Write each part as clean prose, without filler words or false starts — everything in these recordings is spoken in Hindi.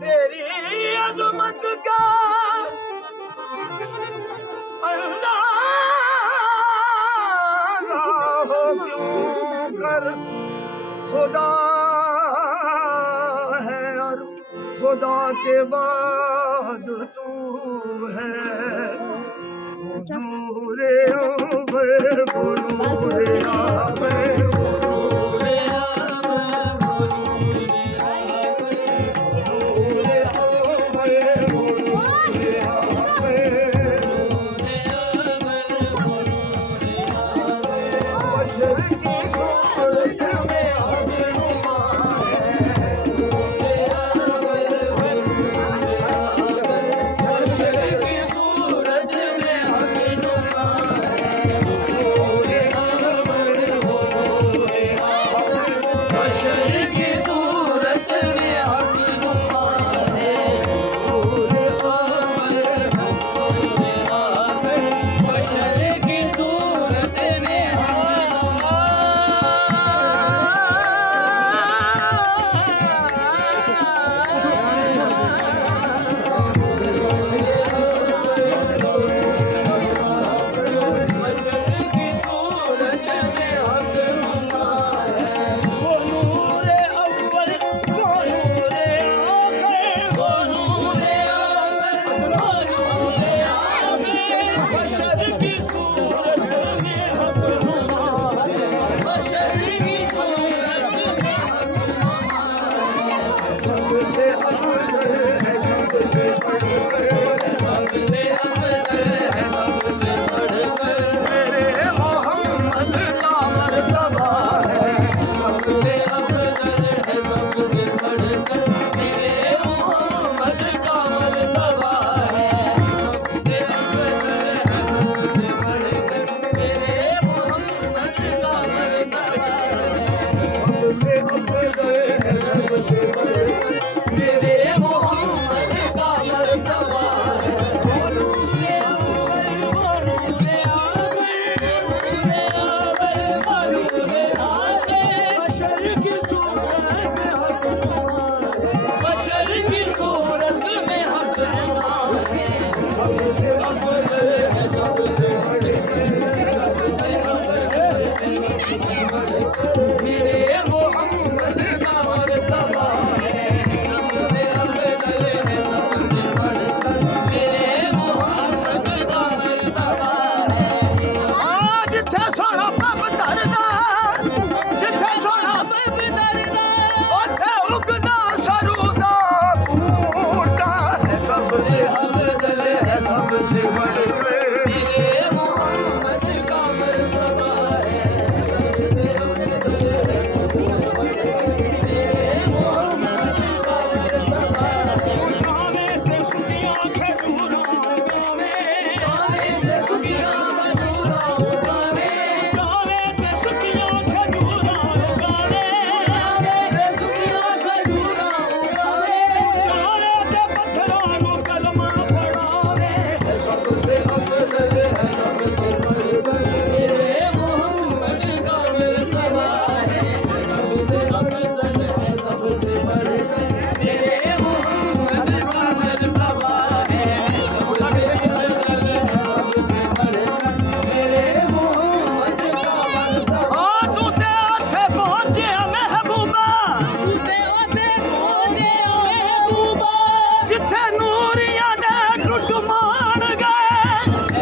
तेरी अजमत का अंदाज़ा हो क्यों कर खुदा है और खुदा के बाद तू है नूरे आवे नूरे आवे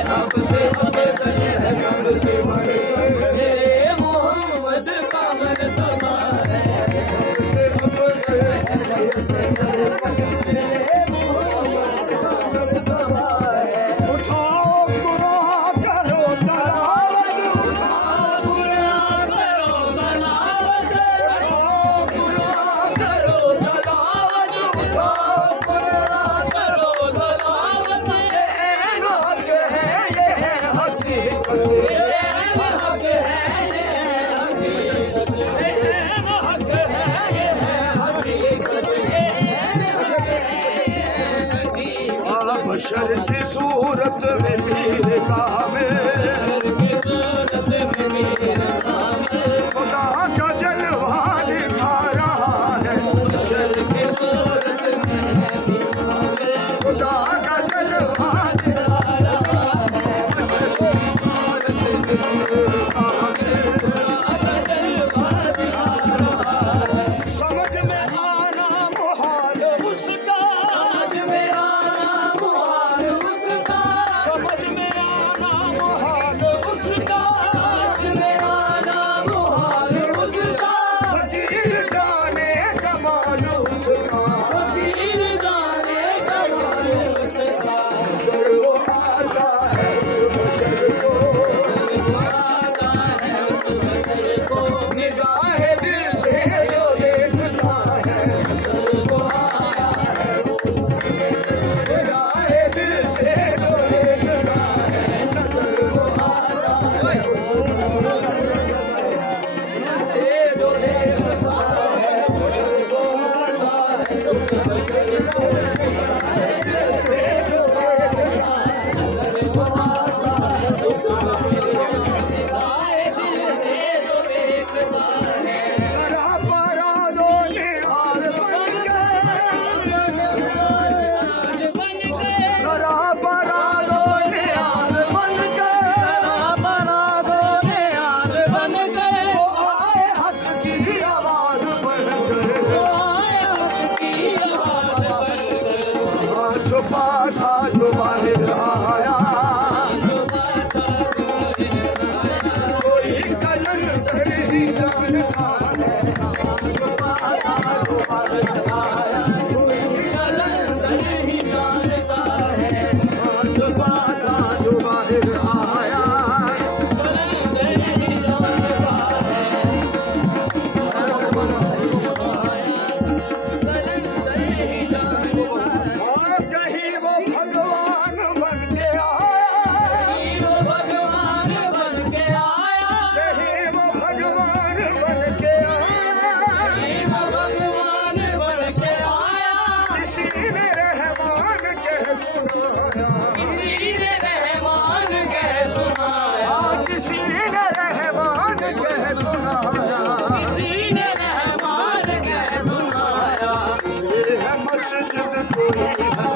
सबसे अफजल है, सबसे बढ़कर मेरे मोहम्मद का मर्तबा है। सबसे अफजल है, सबसे बढ़कर मेरे मोहम्मद का मर्तबा है। उठाओ कुरान करो तलावत, उठाओ कुरान करो तलावत, उठाओ कुरान करो तलावत, उठाओ कुरान करो तलावत। ये हक है, ये है हकीकत, ये हक है, ये है हकीकत, ये हक है, ये है हकीकत, ये हक है, ये है हकीकत। बशर की सूरत में वीर कामिल, बशर की सूरत में वीर कामिल खुदा का जलवा दिखा रहा है। बशर की सूरत में वीर कामिल खुदा का जलवा दिखा रहा है। बशर की सूरत में वीर कामिल खुदा का जलवा दिखा रहा है। समझ में आना मुहाल उसका, समझ में आना मुहाल उसका, समझ में आना मुहाल उसका, समझ में आना मुहाल उसका। फकीर जाने कमाल उसका, फकीर जाने कमाल उसका। नजर वो आता है उस बशर को, आता है उस बशर को, निगाह दिल से जो देखता है। नजर वो आया है निगाह दिल से जो देखता है। नजर वो आता है उस से जो देखता है। नजर वो आता है उस बशर को, दिल से जो देखता है। नजर वो आता है उस छुपा था जो बाहर आया, कोई कलंदर ही जानता है। छुपा था जो बाहर आया, कोई कलंदर ही जानता है। छुपा था जो बाहर आया, कलंदर ही जानता है। कलंदर ही जानता है। कहीं वो भगवान बन के आया, कहीं वो भगवान बन के आया, कहीं वो भगवान बन के आया, कहीं वो भगवान बन के आया। किसी ने रहमान कह सुनाया, किसी ने रहमान कह सुनाया, किसी ने रहमान कह सुनाया, किसी ने रहमान कह सुनाया। ये है मस्जिद कोई है